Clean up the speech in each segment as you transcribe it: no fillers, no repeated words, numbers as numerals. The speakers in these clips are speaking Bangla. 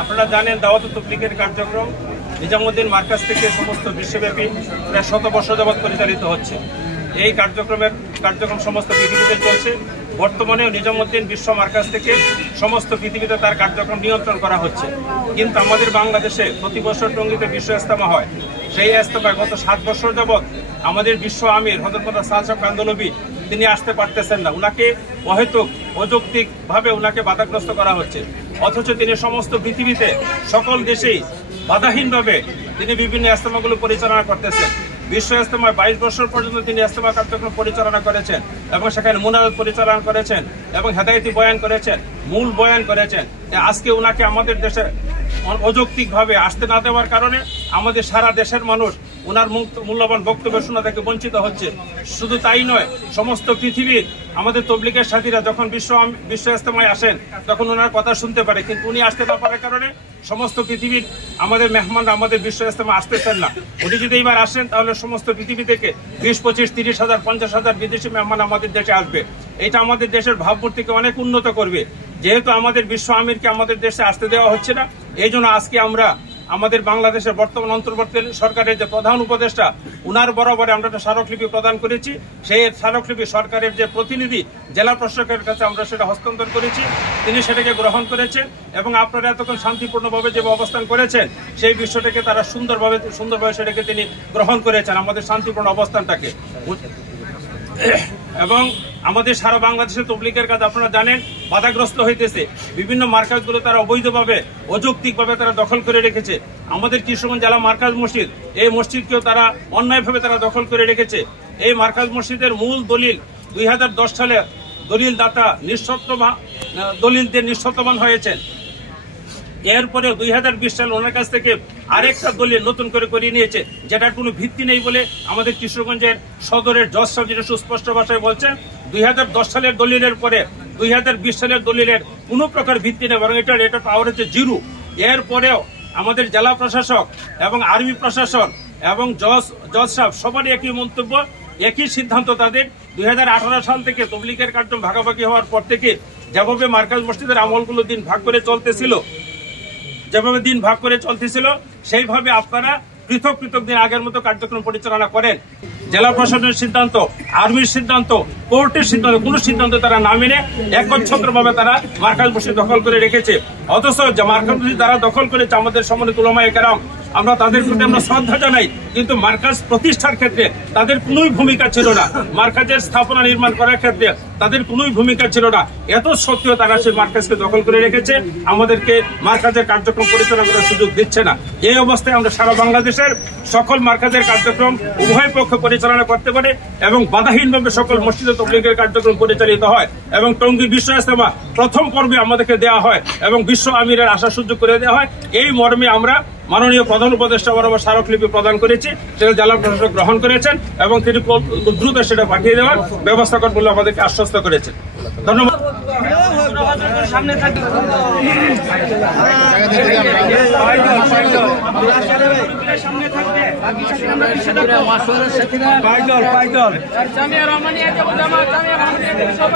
আপনারা জানেন দাওয়াত তাবলীগের কার্যক্রম নিজামুদ্দিন মার্কাজ থেকে সমস্ত বিশ্বব্যাপী প্রায় 100 বছর যাবৎ পরিচালিত হচ্ছে। এই কার্যক্রম সমস্ত পৃথিবীতে চলছে। বর্তমানেও নিজামুদ্দিন বিশ্ব মার্কাজ থেকে সমস্ত পৃথিবীতে তার কার্যক্রম নিয়ন্ত্রণ করা হচ্ছে। কিন্তু আমাদের বাংলাদেশে প্রতি বছর টঙ্গীতে বিশ্ব ইজতেমা হয়। সেই ইজতেমায় গত 7 বছর যাবৎ আমাদের বিশ্ব আমির হযরত সাহেব কান্দলবি তিনি আসতে পারতেছেন না। উনাকে অহেতুক অযৌক্তিকভাবে উনাকে বাধাগ্রস্ত করা হচ্ছে। অথচ তিনি সমস্ত পৃথিবীতে সকল দেশেই বাধাহীনভাবে তিনি বিভিন্ন ইজতেমাগুলো পরিচালনা করতেছেন। বিশ্ব ইজতেমায় 22 বছর পর্যন্ত তিনি ইজতেমা কার্যক্রম পরিচালনা করেছেন এবং সেখানে মুনাজাত পরিচালনা করেছেন এবং হেদায়েতি বয়ান করেছেন, মূল বয়ান করেছেন। আজকে উনাকে আমাদের দেশে অযৌক্তিকভাবে আসতে না দেওয়ার কারণে আমাদের সারা দেশের মানুষ ওনার মূল্যবান বক্তব্য শোনা থেকে বঞ্চিত হচ্ছে। শুধু তাই নয়, সমস্ত পৃথিবীর আমাদের তবলিগের সাথীরা যখন বিশ্ব ইজতেমায় আসেন তখন ওনার কথা শুনতে পারে, কিন্তু উনি আসতে না পারার কারণে সমস্ত পৃথিবীর আমাদের মেহমানরা আমাদের বিশ্ব ইজতেমা আসতেছেন না। উনি যদি এবার আসেন তাহলে সমস্ত পৃথিবী থেকে 20, 25, 30 হাজার 50 হাজার বিদেশি মেহমান আমাদের দেশে আসবে। এটা আমাদের দেশের ভাবমূর্তিকে অনেক উন্নত করবে। যেহেতু আমাদের বিশ্ব আমিরকে আমাদের দেশে আসতে দেওয়া হচ্ছে না, এই জন্য আজকে আমরা আমাদের বাংলাদেশের বর্তমান অন্তর্বর্তী সরকারের যে প্রধান উপদেষ্টা উনার বরাবরে আমরা একটা স্মারকলিপি প্রদান করেছি। সেই স্মারকলিপি সরকারের যে প্রতিনিধি জেলা প্রশাসকের কাছে আমরা সেটা হস্তান্তর করেছি। তিনি সেটাকে গ্রহণ করেছেন এবং আপনারা এতক্ষণ শান্তিপূর্ণভাবে যে অবস্থান করেছেন সেই বিষয়টাকে তারা সুন্দরভাবে সেটাকে তিনি গ্রহণ করেছেন, আমাদের শান্তিপূর্ণ অবস্থানটাকে। এবং আমাদের সারা বাংলাদেশের তবলিগের কাজ আপনারা জানেন বাধাগ্রস্ত হইতেছে। বিভিন্ন মার্কাজগুলো তারা অবৈধভাবে অযৌক্তিকভাবে তারা দখল করে রেখেছে। আমাদের কিশোরগঞ্জ জেলা মার্কাজ মসজিদ, এই মসজিদকেও তারা অন্যায়ভাবে তারা দখল করে রেখেছে। এই মার্কাজ মসজিদের মূল দলিল 2010 সালে দলিল দাতা দলিলদের নিঃশর্তবান হয়েছেন। এরপরে 2020 সালে ওনার কাছ থেকে আরেকটা দলিল নতুন করে করিয়ে নিয়েছে, যেটার কোনো ভিত্তি নেই বলে আমাদের কিশোরগঞ্জের সদরের জজ সাহেব যেটা সুস্পষ্ট ভাষায় বলছেন 2010 সালের দলিলের পরে 2020 সালের দলিলের কোনো প্রকার ভিত্তি নেই, বরং এটা পাওয়ার হচ্ছে 0। এরপরেও আমাদের জেলা প্রশাসক এবং আর্মি প্রশাসন এবং জজ সাহেব সবারই একই মন্তব্য, একই সিদ্ধান্ত তাদের। 2018 সাল থেকে তবলিগের কার্যক্রম ভাগাভাগি হওয়ার পর থেকে যেভাবে মার্কাজ মসজিদের আমলগুলো দিন ভাগ করে চলতেছিল সেইভাবে আপনারা পৃথক দিন আগের মতো কার্যক্রম পরিচালনা করেন। জেলা প্রশাসনের সিদ্ধান্ত, আর্মির সিদ্ধান্ত, কোর্টের সিদ্ধান্ত, কোন সিদ্ধান্ত তারা না মেনে একচ্ছত্রভাবে তারা মার্কাজ মসজিদ দখল করে রেখেছে। অথচ মার্কাজ মসজিদ তারা দখল করেছে আমাদের সম্মানিত উলামায়ে কেরাম, আমরা তাদের প্রতি আমরা শ্রদ্ধা জানাই, কিন্তু মার্কাজ প্রতিষ্ঠার ক্ষেত্রে তাদের কোনোই ভূমিকা ছিল না। মার্কাজের স্থাপনা নির্মাণ করার ক্ষেত্রে তাদের কোনোই ভূমিকা ছিল না। এত সত্ত্বেও তারা সেই মার্কাজকে দখল করে রেখেছে, আমাদেরকে মার্কাজের কার্যক্রম পরিচালনা করার সুযোগ দিচ্ছে না। এই অবস্থায় আমরা সারা বাংলাদেশের সকল মার্কাজের কার্যক্রম উভয় পক্ষ পরিচালনা করতে পারে এবং বাধাহীনভাবে সকল মসজিদে তাবলীগের কার্যক্রম পরিচালিত হয় এবং টঙ্গী বিশ্ব ইজতেমা প্রথম পর্বে আমাদেরকে দেওয়া হয় এবং বিশ্ব আমিরের আশা সুযোগ করে দেওয়া হয়। এই মর্মে আমরা মাননীয় প্রধান উপদেষ্টা বরাবর স্মারকলিপি প্রদান করেছি, সেটা জেলা প্রশাসক গ্রহণ করেছেন এবং তিনি দ্রুত সেটা পাঠিয়ে দেওয়ার ব্যবস্থা করবেন বলে আমাদেরকে আশ্বস্ত করেছেন। ধন্যবাদ।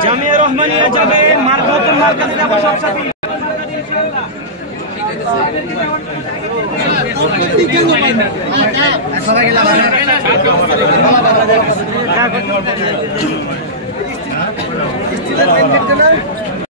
জামিয়া রহমানিয়া যাবে, মার্কাতুল মার্কাজ যাবে, সব সাথী ইস্তিলার